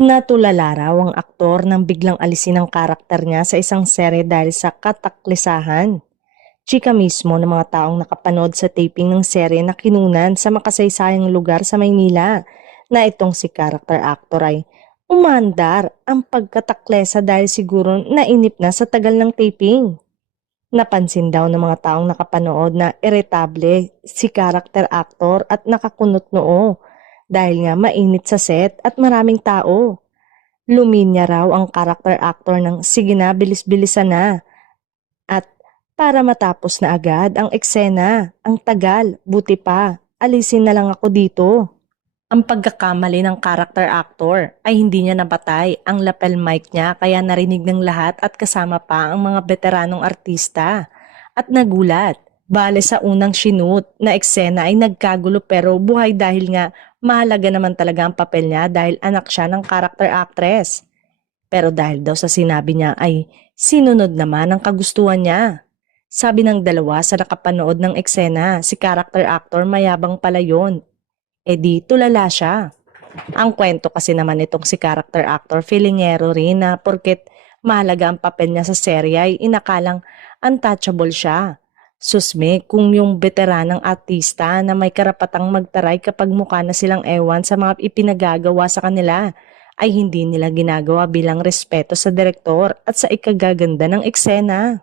Natulala raw ang aktor nang biglang alisin ang karakter niya sa isang serye dahil sa kataklisahan. Chika mismo ng mga taong nakapanood sa taping ng serye na kinunan sa makasaysayang lugar sa Maynila na itong si character actor ay umandar ang pagkataklesa dahil siguro nainip na sa tagal ng taping. Napansin daw ng mga taong nakapanood na iritable si character actor at nakakunot noo dahil nga mainit sa set at maraming tao. Luminya raw ang character actor ng sige na bilis-bilisan na at para matapos na agad ang eksena, ang tagal, buti pa, alisin na lang ako dito. Ang pagkakamali ng character actor ay hindi niya nabatay ang lapel mic niya kaya narinig ng lahat at kasama pa ang mga veteranong artista. At nagulat, bale sa unang shoot na eksena ay nagkagulo pero buhay dahil nga mahalaga naman talaga ang papel niya dahil anak siya ng character actress. Pero dahil daw sa sinabi niya ay sinunod naman ang kagustuhan niya. Sabi ng dalawa sa nakapanood ng eksena, si character actor mayabang pala yun. E di tulala siya. Ang kwento kasi naman itong si character actor feelingero rin na porket mahalaga ang papel niya sa serye ay inakalang untouchable siya. Susme kung yung veteranang artista na may karapatang magtaray kapag mukha na silang ewan sa mga ipinagagawa sa kanila ay hindi nila ginagawa bilang respeto sa direktor at sa ikagaganda ng eksena.